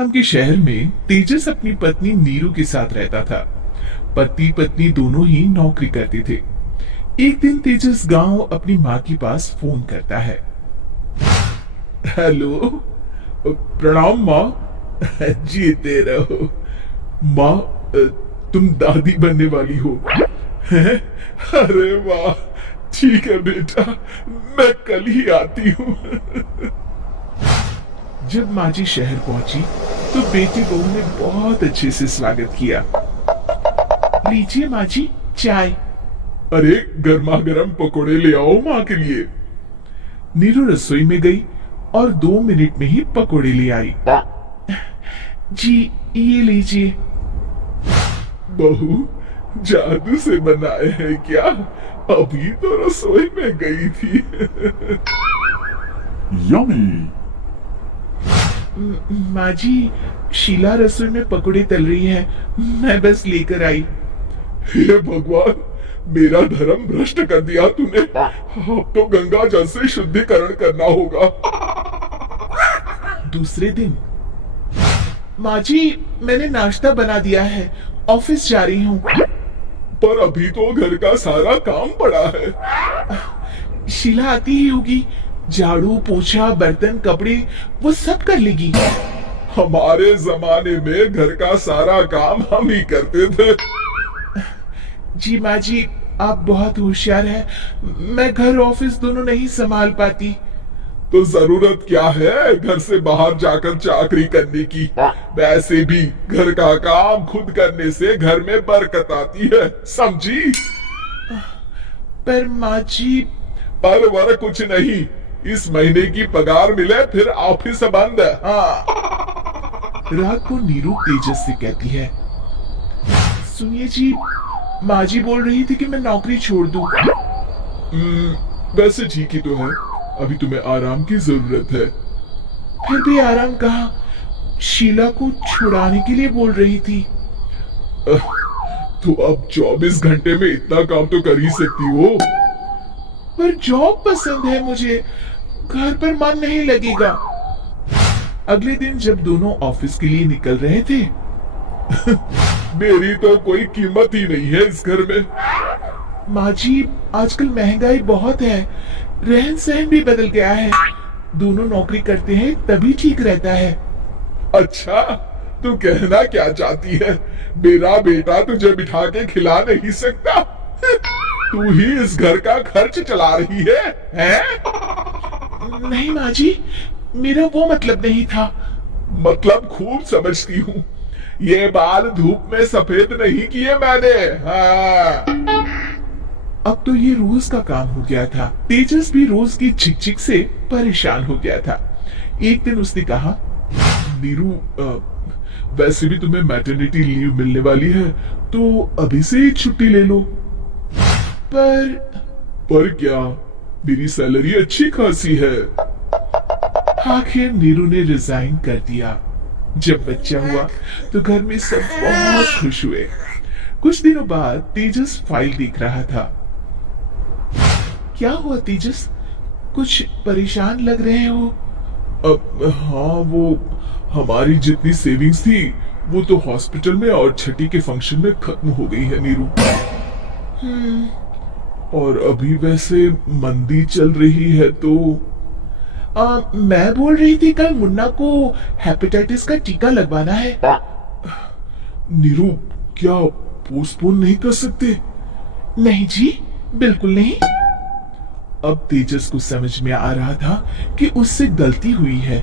नाम के शहर में तेजस अपनी पत्नी नीरू के साथ रहता था। पति पत्नी दोनों ही नौकरी करते थे। एक दिन तेजस गांव अपनी माँ के पास फोन करता है। हेलो, प्रणाम माँ। जीते रहो माँ। तुम दादी बनने वाली हो हैं? अरे वाह, ठीक है बेटा, मैं कल ही आती हूँ। जब माँ जी शहर पहुंची तो बेटी बहू ने बहुत अच्छे से स्वागत किया। लीजिए माँ जी, चाय। अरे गर्मा गर्म पकोड़े ले आओ माँ के लिए। नीरू रसोई में गई और 2 मिनट में ही पकोड़े ले आई। जी ये लीजिए। बहू जादू से बनाए हैं क्या? अभी तो रसोई में गई थी। यम्मी। माँ जी, शीला रसोई में पकोड़े तल रही है, मैं बस लेकर आई। हे भगवान, मेरा धर्म भ्रष्ट कर दिया तूने। अब तो गंगा जल से शुद्धिकरण करना होगा। दूसरे दिन, माँ जी मैंने नाश्ता बना दिया है, ऑफिस जा रही हूँ। पर अभी तो घर का सारा काम पड़ा है। शीला आती ही होगी, झाड़ू पोछा बर्तन कपड़े वो सब कर लेगी। हमारे जमाने में घर का सारा काम हम ही करते थे। जी माँ जी, आप बहुत होशियार हैं, मैं घर ऑफिस दोनों नहीं संभाल पाती। तो जरूरत क्या है घर से बाहर जाकर चाकरी करने की? वैसे भी घर का काम खुद करने से घर में बरकत आती है, समझी? पर माँ जी। पर वर कुछ नहीं, इस महीने की पगार मिले फिर ऑफिस बंद। हाँ। रात को नीरू तेजस से कहती है, सुनिए जी, माँ जी बोल रही थी कि मैं नौकरी छोड़ दूं। वैसे ठीक ही तो है, अभी तुम्हें आराम की जरूरत है। फिर भी आराम कहाँ, शीला को छुड़ाने के लिए बोल रही थी। तो अब 24 घंटे में इतना काम तो कर ही सकती हो। पर जॉब पसंद है मुझे, घर पर मन नहीं लगेगा। अगले दिन जब दोनों ऑफिस के लिए निकल रहे थे, मेरी तो कोई कीमत ही नहीं है इस घर में। माँ जी, आजकल महंगाई बहुत है, रहन सहन भी बदल गया है, दोनों नौकरी करते हैं तभी ठीक रहता है। अच्छा, तू कहना क्या चाहती है? मेरा बेटा तुझे बिठा के खिला नहीं सकता? तू ही इस घर का खर्च चला रही है, हैं? नहीं माँ जी, मेरा वो मतलब नहीं था। मतलब खूब समझती हूँ, ये बाल धूप में सफेद नहीं किए मैंने। हाँ। अब तो ये रोज का काम हो गया था। तेजस भी रोज की झिकझिक से परेशान हो गया था। एक दिन उसने कहा, नीरू, वैसे भी तुम्हें मैटरनिटी लीव मिलने वाली है, तो अभी से ही छुट्टी ले लो। पर क्या, मेरी सैलरी अच्छी खासी है। आखिर नीरू ने रिजाइन कर दिया। जब बच्चा हुआ तो घर में सब बहुत खुश हुए। कुछ दिनों बाद तेजस फाइल देख रहा था। क्या हुआ तेजस, कुछ परेशान लग रहे हो? हाँ, वो हमारी जितनी सेविंग्स थी वो तो हॉस्पिटल में और छठी के फंक्शन में खत्म हो गई है नीरू। और अभी वैसे मंदी चल रही है तो मैं बोल रही थी कल मुन्ना को हेपेटाइटिस का टीका लगवाना है। नीरू, क्या पोस्टपोन नहीं कर सकते? नहीं जी, बिल्कुल नहीं। अब तेजस को समझ में आ रहा था कि उससे गलती हुई है।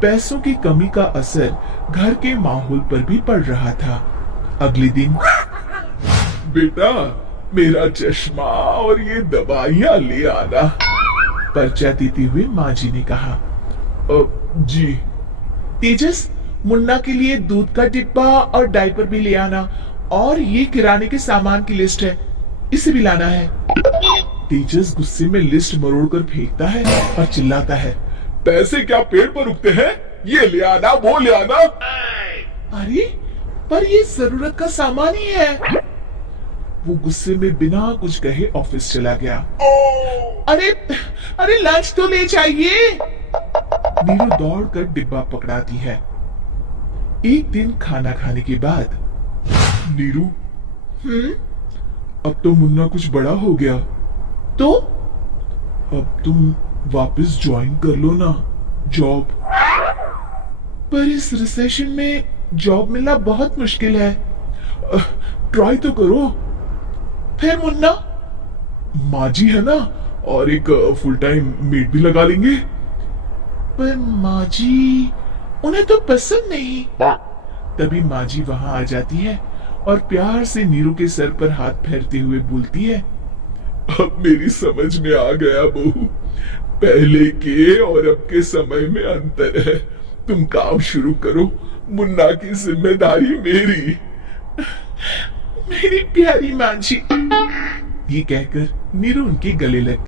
पैसों की कमी का असर घर के माहौल पर भी पड़ रहा था। अगले दिन, बेटा मेरा चश्मा और ये दवाइयां ले आना, पर्चा देते हुए माँ जी ने कहा। जी। तेजस, मुन्ना के लिए दूध का डिब्बा और डायपर भी ले आना, और ये किराने के सामान की लिस्ट है, इसे भी लाना है। तेजस गुस्से में लिस्ट मरोड़कर फेंकता है और चिल्लाता है, पैसे क्या पेड़ पर उगते हैं? ये ले आना, वो ले आना। अरे पर ये जरूरत का सामान ही है। वो गुस्से में बिना कुछ कहे ऑफिस चला गया। अरे अरे लंच तो ले जाइए। नीरू दौड़कर डिब्बा पकड़ाती है। एक दिन खाना खाने के बाद, नीरू, अब तो मुन्ना कुछ बड़ा हो गया, तो अब तुम वापस ज्वाइन कर लो ना जॉब। पर इस रिसेशन में जॉब मिलना बहुत मुश्किल है। ट्राई तो करो। फिर मुन्ना, माँ जी है ना, और एक फुल टाइम मेड भी लगा लेंगे। पर माँ जी, उन्हें तो पसंद नहीं। तभी माँ जी वहां आ जाती है और प्यार से नीरू के सर पर हाथ फेरते हुए बोलती है, अब मेरी समझ में आ गया बहू, पहले के और अब के समय में अंतर है। तुम काम शुरू करो, मुन्ना की जिम्मेदारी मेरी। मेरी प्यारी माँ जी, ये कहकर नीरू उनके गले लग